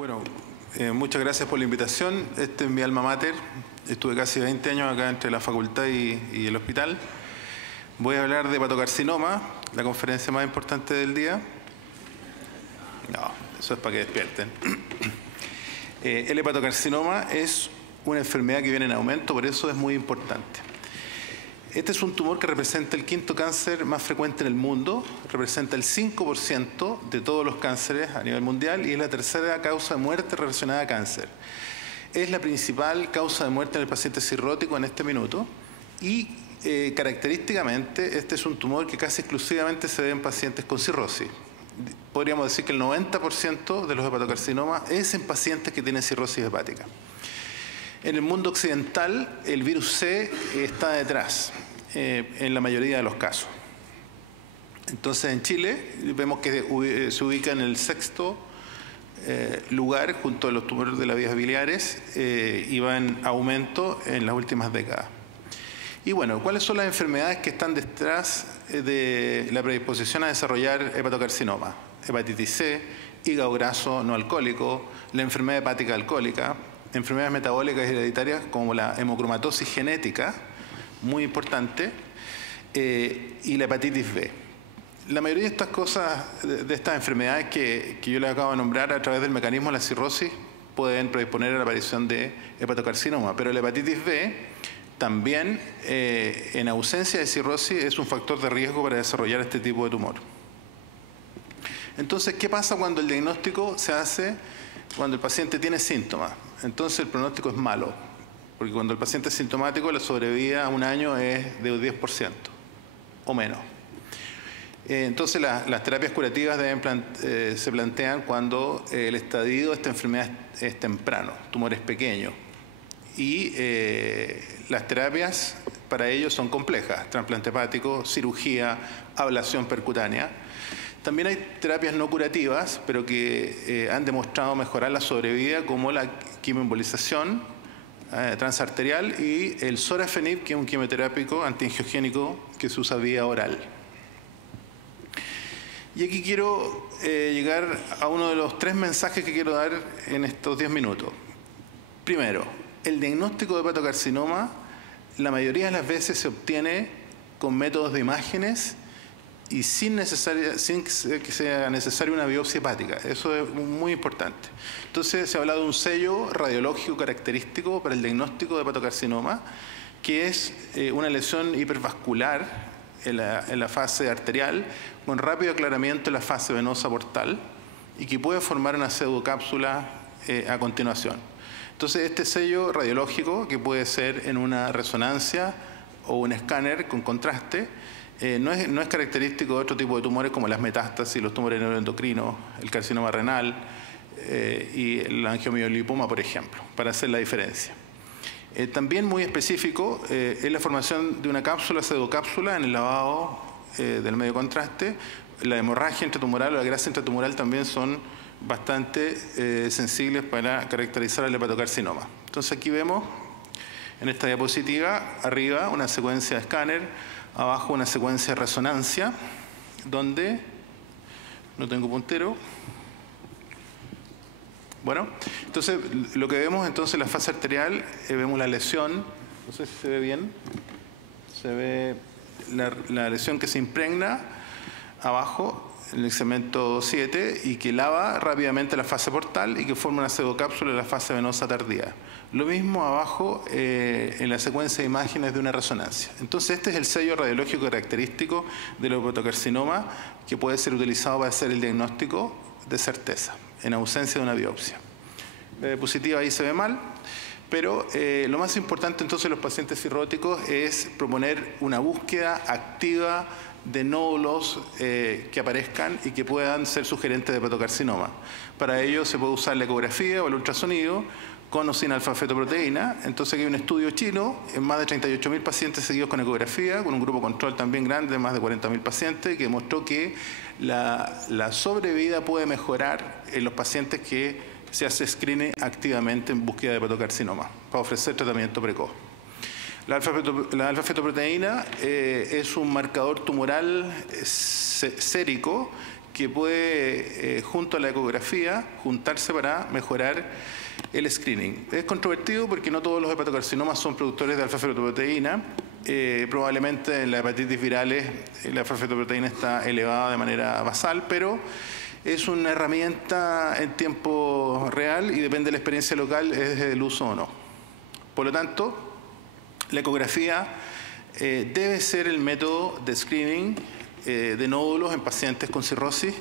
Bueno, muchas gracias por la invitación. Este es mi alma mater. Estuve casi 20 años acá entre la facultad y el hospital. Voy a hablar de hepatocarcinoma, la conferencia más importante del día. No, eso es para que despierten. El hepatocarcinoma es una enfermedad que viene en aumento, por eso es muy importante. Este es un tumor que representa el quinto cáncer más frecuente en el mundo, representa el 5% de todos los cánceres a nivel mundial y es la tercera causa de muerte relacionada a cáncer. Es la principal causa de muerte en el paciente cirrótico en este minuto y característicamente este es un tumor que casi exclusivamente se ve en pacientes con cirrosis. Podríamos decir que el 90% de los hepatocarcinomas es en pacientes que tienen cirrosis hepática. En el mundo occidental, el virus C está detrás, en la mayoría de los casos. Entonces, en Chile, vemos que se ubica en el sexto lugar junto a los tumores de las vías biliares y va en aumento en las últimas décadas. Y bueno, ¿cuáles son las enfermedades que están detrás de la predisposición a desarrollar hepatocarcinoma? Hepatitis C, hígado graso no alcohólico, la enfermedad hepática alcohólica, enfermedades metabólicas hereditarias como la hemocromatosis genética, muy importante, y la hepatitis B. La mayoría de estas cosas, de estas enfermedades que yo les acabo de nombrar a través del mecanismo de la cirrosis, pueden predisponer a la aparición de hepatocarcinoma, pero la hepatitis B también, en ausencia de cirrosis, es un factor de riesgo para desarrollar este tipo de tumor. Entonces, ¿qué pasa cuando el diagnóstico se hace cuando el paciente tiene síntomas? Entonces el pronóstico es malo, porque cuando el paciente es sintomático la sobrevida a un año es de un 10% o menos. Entonces las terapias curativas se plantean cuando el estadio de esta enfermedad es temprano, tumores pequeños. Y las terapias para ello son complejas, trasplante hepático, cirugía, ablación percutánea. También hay terapias no curativas, pero que han demostrado mejorar la sobrevida, como la quimioembolización transarterial y el sorafenib, que es un quimioterápico antiangiogénico que se usa vía oral. Y aquí quiero llegar a uno de los 3 mensajes que quiero dar en estos 10 minutos. Primero, el diagnóstico de hepatocarcinoma la mayoría de las veces se obtiene con métodos de imágenes y sin que sea necesaria una biopsia hepática. Eso es muy importante. Entonces se ha hablado de un sello radiológico característico para el diagnóstico de hepatocarcinoma, que es una lesión hipervascular en la fase arterial, con rápido aclaramiento en la fase venosa portal y que puede formar una pseudocápsula a continuación. Entonces este sello radiológico, que puede ser en una resonancia o un escáner con contraste, no es característico de otro tipo de tumores como las metástasis, los tumores neuroendocrinos, el carcinoma renal y el angiomiolipoma, por ejemplo, para hacer la diferencia. También muy específico es la formación de una cápsula, pseudocápsula, en el lavado del medio contraste. La hemorragia intratumoral o la grasa intratumoral también son bastante sensibles para caracterizar el hepatocarcinoma. Entonces aquí vemos en esta diapositiva, arriba una secuencia de escáner, abajo una secuencia de resonancia, donde no tengo puntero. Bueno, entonces lo que vemos entonces en la fase arterial, vemos la lesión, no sé si se ve bien, se ve la lesión que se impregna abajo en el segmento 7 y que lava rápidamente la fase portal y que forma una pseudocápsula en la fase venosa tardía. Lo mismo abajo en la secuencia de imágenes de una resonancia. Entonces este es el sello radiológico característico del hepatocarcinoma que puede ser utilizado para hacer el diagnóstico de certeza, en ausencia de una biopsia. La diapositiva ahí se ve mal, pero lo más importante entonces en los pacientes cirróticos es proponer una búsqueda activa de nódulos que aparezcan y que puedan ser sugerentes de hepatocarcinoma. Para ello se puede usar la ecografía o el ultrasonido con o sin alfa-fetoproteína. Entonces aquí hay un estudio chino en más de 38.000 pacientes seguidos con ecografía, con un grupo control también grande de más de 40.000 pacientes, que demostró que la sobrevida puede mejorar en los pacientes que se hace screening activamente en búsqueda de hepatocarcinoma para ofrecer tratamiento precoz. La alfa-fetoproteína es un marcador tumoral sérico que puede, junto a la ecografía, juntarse para mejorar el screening. Es controvertido porque no todos los hepatocarcinomas son productores de alfa-fetoproteína. Probablemente en las hepatitis virales la alfa-fetoproteína está elevada de manera basal, pero es una herramienta en tiempo real y depende de la experiencia local, es del uso o no. Por lo tanto, la ecografía debe ser el método de screening de nódulos en pacientes con cirrosis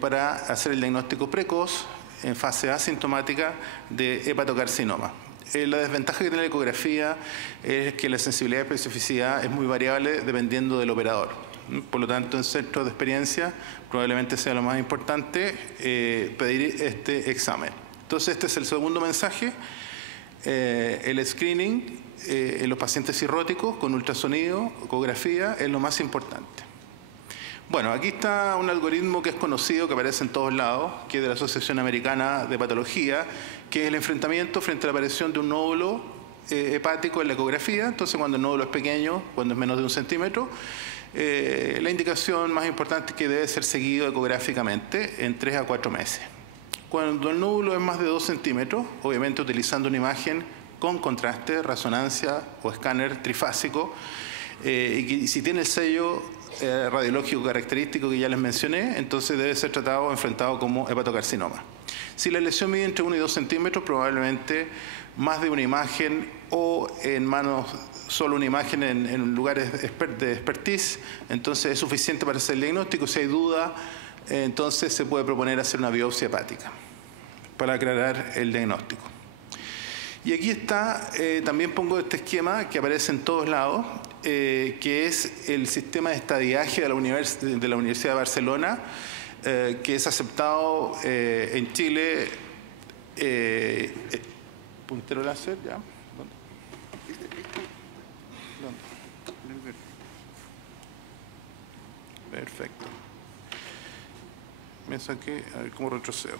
para hacer el diagnóstico precoz en fase asintomática de hepatocarcinoma. La desventaja que tiene la ecografía es que la sensibilidad y especificidad es muy variable dependiendo del operador. Por lo tanto, en centros de experiencia probablemente sea lo más importante pedir este examen. Entonces, este es el segundo mensaje. El screening en los pacientes cirróticos con ultrasonido, ecografía, es lo más importante. Bueno, aquí está un algoritmo que es conocido, que aparece en todos lados, que es de la Asociación Americana de Patología, que es el enfrentamiento frente a la aparición de un nódulo hepático en la ecografía. Entonces, cuando el nódulo es pequeño, cuando es menos de 1 centímetro, la indicación más importante es que debe ser seguido ecográficamente en 3 a 4 meses. Cuando el nódulo es más de 2 centímetros, obviamente utilizando una imagen con contraste, resonancia o escáner trifásico, y si tiene el sello radiológico característico que ya les mencioné, entonces debe ser tratado o enfrentado como hepatocarcinoma. Si la lesión mide entre 1 y 2 centímetros, probablemente más de una imagen o en manos solo una imagen en lugares de expertise, entonces es suficiente para hacer el diagnóstico. Si hay duda, entonces se puede proponer hacer una biopsia hepática para aclarar el diagnóstico. Y aquí está, también pongo este esquema que aparece en todos lados, que es el sistema de estadiaje de la Universidad de Barcelona, que es aceptado en Chile. Puntero láser, ya. Perfecto. Me saqué, a ver cómo retrocedo.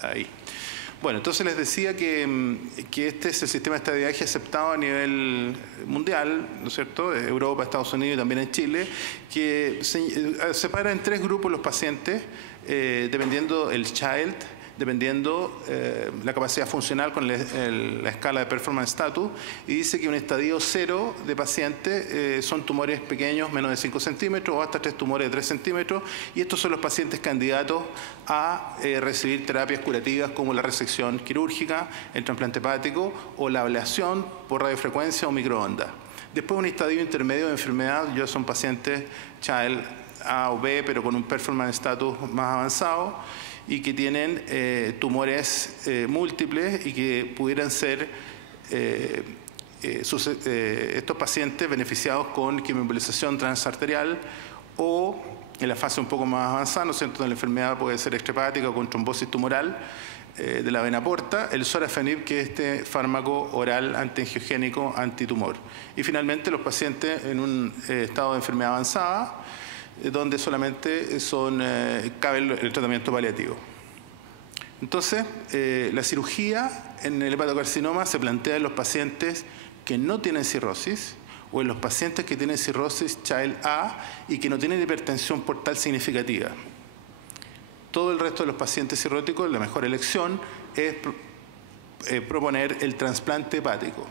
Ahí. Bueno, entonces les decía que este es el sistema de estadiaje aceptado a nivel mundial, ¿no es cierto? Europa, Estados Unidos y también en Chile, que separa en 3 grupos los pacientes, dependiendo el child, dependiendo la capacidad funcional con la escala de performance status, y dice que un estadio 0 de pacientes son tumores pequeños, menos de 5 centímetros, o hasta 3 tumores de 3 centímetros, y estos son los pacientes candidatos a recibir terapias curativas como la resección quirúrgica, el trasplante hepático o la ablación por radiofrecuencia o microondas. Después un estadio intermedio de enfermedad, ya son pacientes child A o B, pero con un performance status más avanzado, y que tienen tumores múltiples y que pudieran ser estos pacientes beneficiados con quimioembolización transarterial o en la fase un poco más avanzada, ¿no es cierto?, de la enfermedad puede ser extrahepática o con trombosis tumoral de la vena porta, el sorafenib, que es este fármaco oral antiangiogénico antitumor. Y finalmente los pacientes en un estado de enfermedad avanzada, donde solamente cabe el tratamiento paliativo. Entonces, la cirugía en el hepatocarcinoma se plantea en los pacientes que no tienen cirrosis o en los pacientes que tienen cirrosis Child A y que no tienen hipertensión portal significativa. Todo el resto de los pacientes cirróticos, la mejor elección es proponer el trasplante hepático.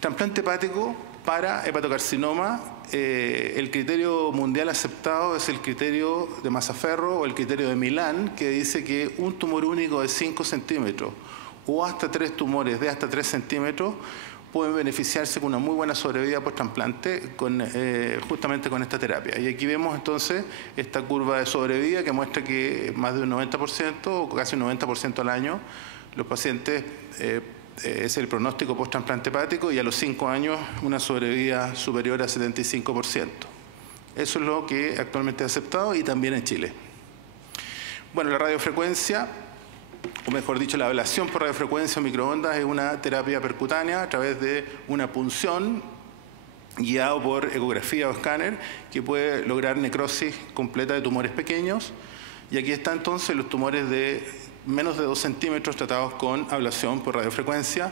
Trasplante hepático para hepatocarcinoma, el criterio mundial aceptado es el criterio de Mazzaferro o el criterio de Milán, que dice que un tumor único de 5 centímetros o hasta 3 tumores de hasta 3 centímetros pueden beneficiarse con una muy buena sobrevida post-trasplante justamente con esta terapia. Y aquí vemos entonces esta curva de sobrevida que muestra que más de un 90% o casi un 90% al año los pacientes es el pronóstico post-trasplante hepático y a los 5 años una sobrevida superior a 75%. Eso es lo que actualmente es aceptado y también en Chile. Bueno, la radiofrecuencia, o mejor dicho, la ablación por radiofrecuencia o microondas es una terapia percutánea a través de una punción guiado por ecografía o escáner que puede lograr necrosis completa de tumores pequeños. Y aquí están entonces los tumores de menos de 2 centímetros tratados con ablación por radiofrecuencia.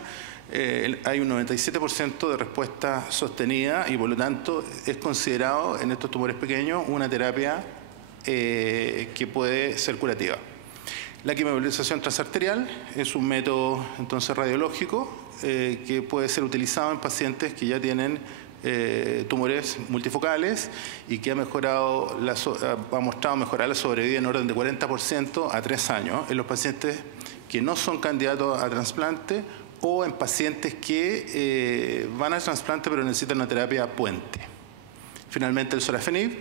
Hay un 97% de respuesta sostenida y por lo tanto es considerado en estos tumores pequeños una terapia que puede ser curativa. La quimioembolización transarterial es un método entonces radiológico que puede ser utilizado en pacientes que ya tienen tumores multifocales y que ha mostrado mejorar la sobrevida en orden de 40% a 3 años en los pacientes que no son candidatos a trasplante o en pacientes que van al trasplante pero necesitan una terapia puente. Finalmente, el sorafenib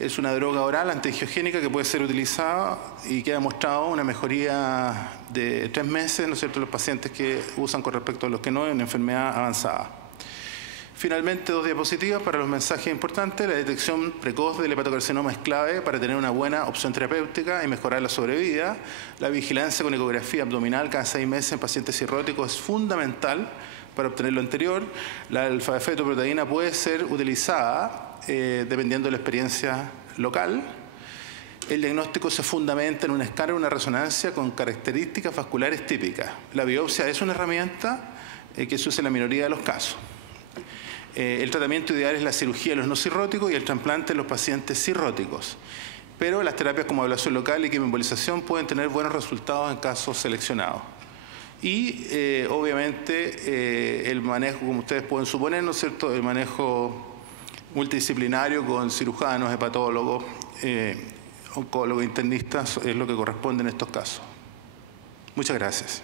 es una droga oral antiangiogénica que puede ser utilizada y que ha demostrado una mejoría de 3 meses, ¿no es cierto?, en los pacientes que usan con respecto a los que no, en una enfermedad avanzada. Finalmente, 2 diapositivas para los mensajes importantes. La detección precoz del hepatocarcinoma es clave para tener una buena opción terapéutica y mejorar la sobrevida. La vigilancia con ecografía abdominal cada 6 meses en pacientes cirróticos es fundamental para obtener lo anterior. La alfa-fetoproteína puede ser utilizada dependiendo de la experiencia local. El diagnóstico se fundamenta en un escáner, una resonancia con características vasculares típicas. La biopsia es una herramienta que se usa en la minoría de los casos. El tratamiento ideal es la cirugía de los no cirróticos y el trasplante en los pacientes cirróticos. Pero las terapias como ablación local y quimioembolización pueden tener buenos resultados en casos seleccionados. Y obviamente el manejo, como ustedes pueden suponer, ¿no es cierto?, el manejo multidisciplinario con cirujanos, hepatólogos, oncólogos, internistas es lo que corresponde en estos casos. Muchas gracias.